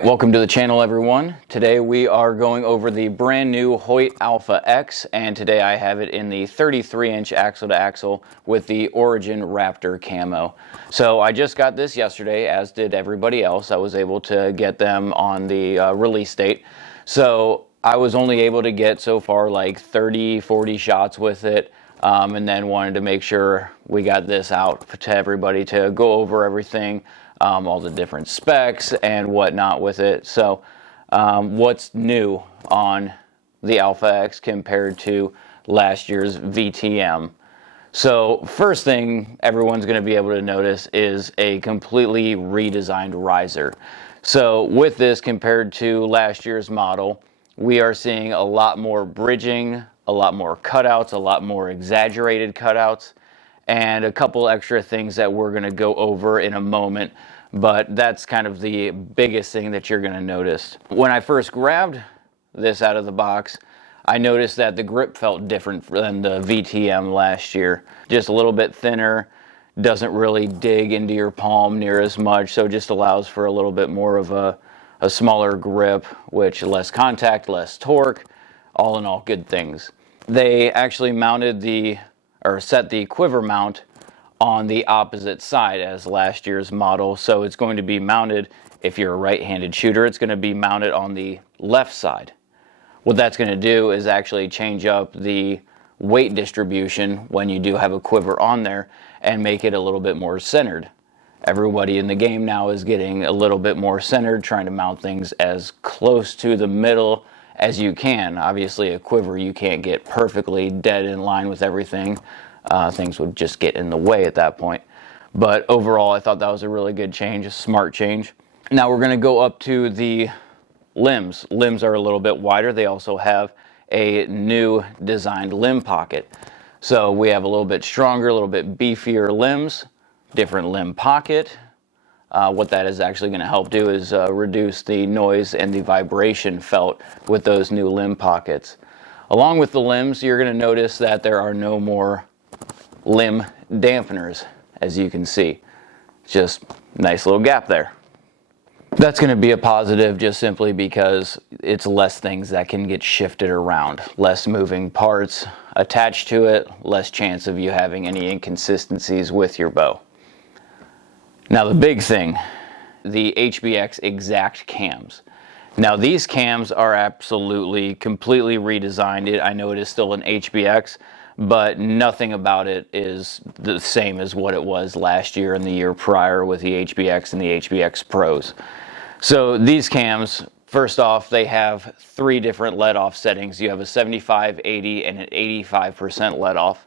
Alright, welcome to the channel everyone. Today we are going over the brand new Hoyt Alpha X, and today I have it in the 33-inch axle-to-axle with the Origin Raptor camo. So I just got this yesterday, as did everybody else. I was able to get them on the release date. So I was only able to get so far like 30-40 shots with it, and then wanted to make sure we got this out to everybody to go over everything. All the different specs and whatnot with it. So what's new on the Alpha X compared to last year's VTM? So first thing everyone's going to be able to notice is a completely redesigned riser. So with this compared to last year's model, we are seeing a lot more bridging, a lot more cutouts, a lot more exaggerated cutouts, and a couple extra things that we're going to go over in a moment, but that's kind of the biggest thing that you're going to notice. When I first grabbed this out of the box, I noticed that the grip felt different than the VTM last year. Just a little bit thinner, doesn't really dig into your palm near as much, so just allows for a little bit more of a smaller grip, which less contact, less torque, all in all good things. They actually mounted set the quiver mount on the opposite side as last year's model. So it's going to be mounted, if you're a right-handed shooter, it's going to be mounted on the left side. What that's going to do is actually change up the weight distribution when you do have a quiver on there and make it a little bit more centered. Everybody in the game now is getting a little bit more centered, trying to mount things as close to the middle as you can. Obviously a quiver you can't get perfectly dead in line with everything. Things would just get in the way at that point. But overall I thought that was a really good change, a smart change. Now we're going to go up to the limbs. Limbs are a little bit wider. They also have a new designed limb pocket. So we have a little bit stronger, a little bit beefier limbs, different limb pocket. What that is actually going to help do is reduce the noise and the vibration felt with those new limb pockets. Along with the limbs, you're going to notice that there are no more limb dampeners, as you can see. Just nice little gap there. That's going to be a positive just simply because it's less things that can get shifted around, less moving parts attached to it, less chance of you having any inconsistencies with your bow. Now the big thing, the HBX Exact cams. Now these cams are absolutely completely redesigned. I know it is still an HBX, but nothing about it is the same as what it was last year and the year prior with the HBX and the HBX Pros. So these cams, first off, they have 3 different let-off settings. You have a 75, 80, and an 85% let-off.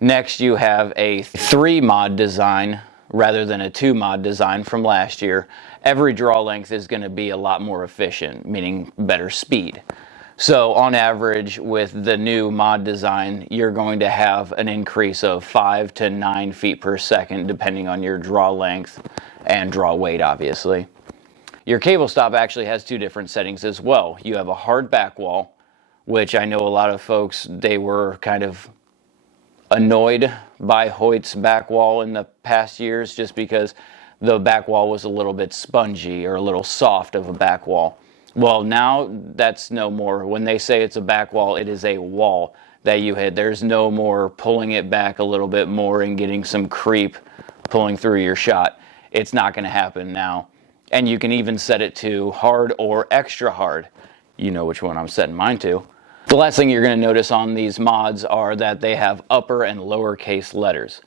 Next, you have a 3-mod design rather than a 2-mod design from last year. Every draw length is going to be a lot more efficient, meaning better speed. So on average, with the new mod design, you're going to have an increase of 5 to 9 feet per second, depending on your draw length and draw weight, obviously. Your cable stop actually has 2 different settings as well. You have a hard back wall, which I know a lot of folks, they were kind of annoyed by Hoyt's back wall in the past years just because the back wall was a little bit spongy or a little soft of a back wall. Well, now that's no more. When they say it's a back wall, it is a wall that you hit. There's no more pulling it back a little bit more and getting some creep pulling through your shot. It's not going to happen now. And you can even set it to hard or extra hard. You know which one I'm setting mine to. The last thing you're going to notice on these mods are that they have upper and lowercase letters.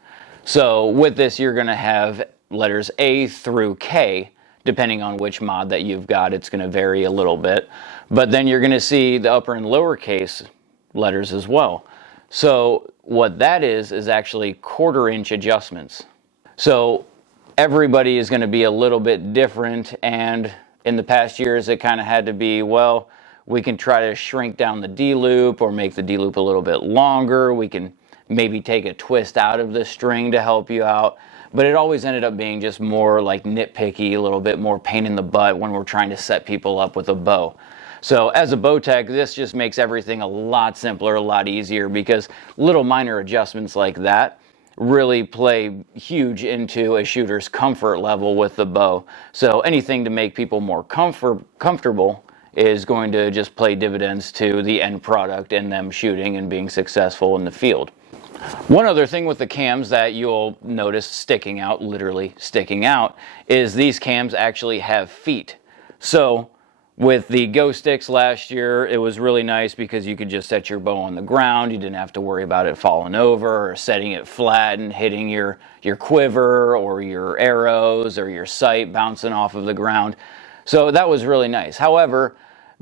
So with this, you're going to have letters A through K. Depending on which mod that you've got, it's going to vary a little bit. But then you're going to see the upper and lowercase letters as well. So what that is actually 1/4 inch adjustments. So everybody is going to be a little bit different, and in the past years it kind of had to be, well, we can try to shrink down the D-loop or make the D-loop a little bit longer. We can maybe take a twist out of the string to help you out. But it always ended up being just more like nitpicky, a little bit more pain in the butt when we're trying to set people up with a bow. So as a bow tech, this just makes everything a lot simpler, a lot easier, because little minor adjustments like that really play huge into a shooter's comfort level with the bow. So anything to make people more comfortable is going to just play dividends to the end product and them shooting and being successful in the field. One other thing with the cams that you'll notice sticking out, literally sticking out, is these cams actually have feet. So with the Go Sticks last year, it was really nice because you could just set your bow on the ground. You didn't have to worry about it falling over or setting it flat and hitting your quiver or your arrows or your sight bouncing off of the ground. So that was really nice. However,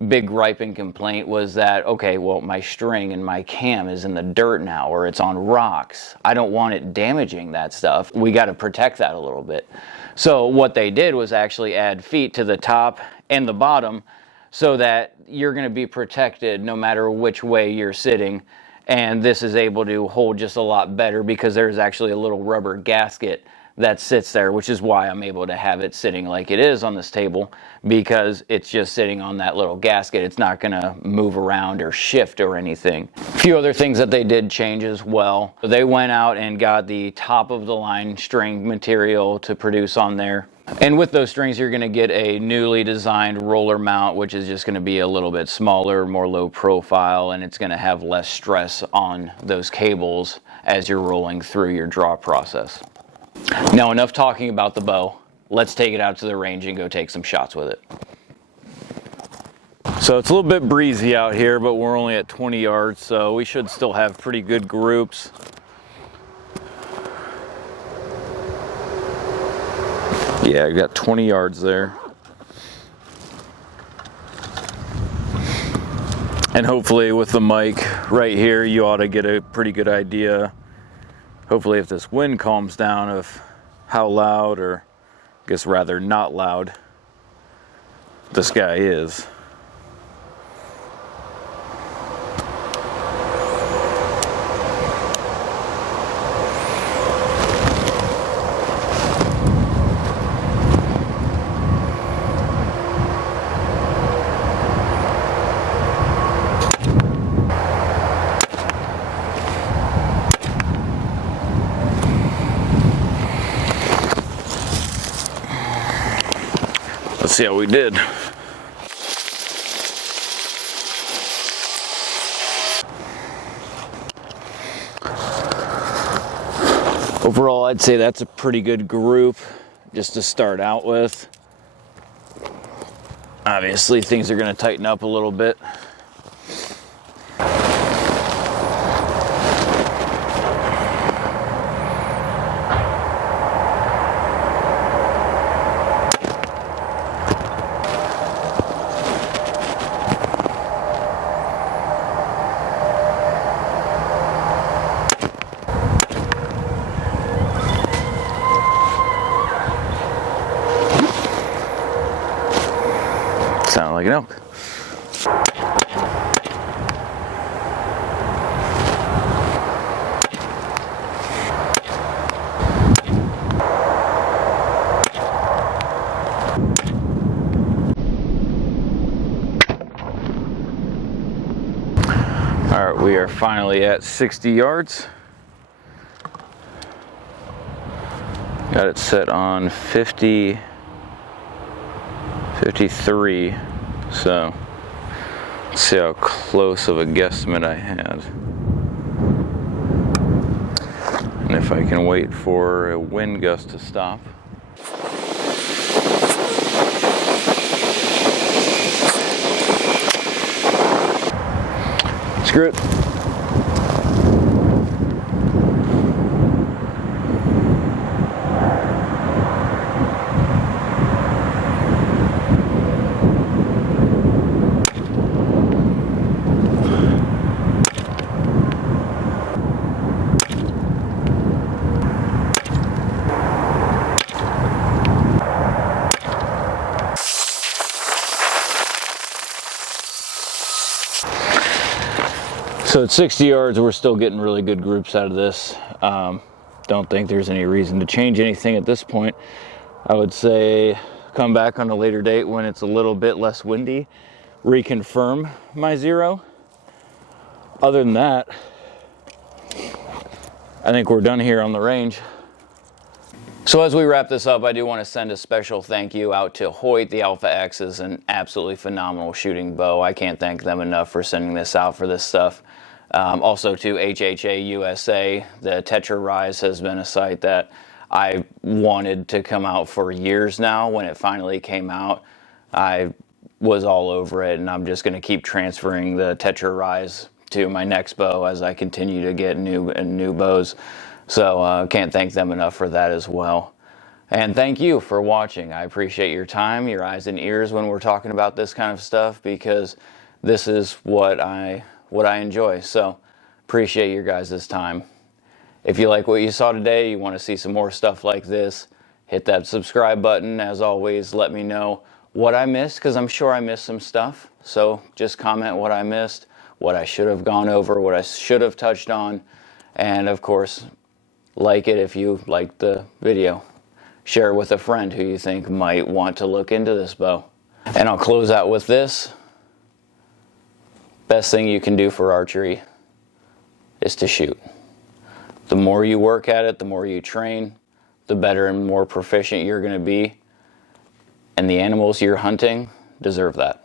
big gripe and complaint was that, okay, well, my string and my cam is in the dirt now, or it's on rocks. I don't want it damaging that stuff. We got to protect that a little bit. So what they did was actually add feet to the top and the bottom so that you're going to be protected no matter which way you're sitting. And this is able to hold just a lot better because there's actually a little rubber gasket that sits there, which is why I'm able to have it sitting like it is on this table, because it's just sitting on that little gasket. It's not going to move around or shift or anything. A few other things that they did change as well. They went out and got the top of the line string material to produce on there. And with those strings, you're going to get a newly designed roller mount, which is just going to be a little bit smaller, more low profile, and it's going to have less stress on those cables as you're rolling through your draw process. Now, enough talking about the bow. Let's take it out to the range and go take some shots with it. So it's a little bit breezy out here, but we're only at 20 yards, so we should still have pretty good groups. Yeah, I got 20 yards there. And hopefully with the mic right here, you ought to get a pretty good idea, hopefully if this wind calms down, of how loud, or I guess rather not loud, this guy is. Let's see how we did. Overall, I'd say that's a pretty good group just to start out with. Obviously, things are going to tighten up a little bit. Sound like an elk. All right, we are finally at 60 yards. Got it set on 50. 53, so let's see how close of a guesstimate I had. And if I can wait for a wind gust to stop. Screw it. So at 60 yards, we're still getting really good groups out of this. Don't think there's any reason to change anything at this point. I would say come back on a later date when it's a little bit less windy, reconfirm my 0. Other than that, I think we're done here on the range. So as we wrap this up, I do want to send a special thank you out to Hoyt. The Alpha X is an absolutely phenomenal shooting bow. I can't thank them enough for sending this out for this stuff. Also to HHA USA, the Tetra Rise has been a sight that I wanted to come out for years now. When it finally came out, I was all over it, and I'm just going to keep transferring the Tetra Rise to my next bow as I continue to get new bows. So can't thank them enough for that as well. And thank you for watching. I appreciate your time, your eyes and ears when we're talking about this kind of stuff, because this is what I enjoy. So appreciate your guys' time. If you like what you saw today, you want to see some more stuff like this, hit that subscribe button. As always, let me know what I missed, because I'm sure I missed some stuff. So just comment what I missed, what I should have gone over, what I should have touched on. And of course, like it if you liked the video. Share it with a friend who you think might want to look into this bow. And I'll close out with this. Best thing you can do for archery is to shoot. The more you work at it, the more you train, the better and more proficient you're going to be. And the animals you're hunting deserve that.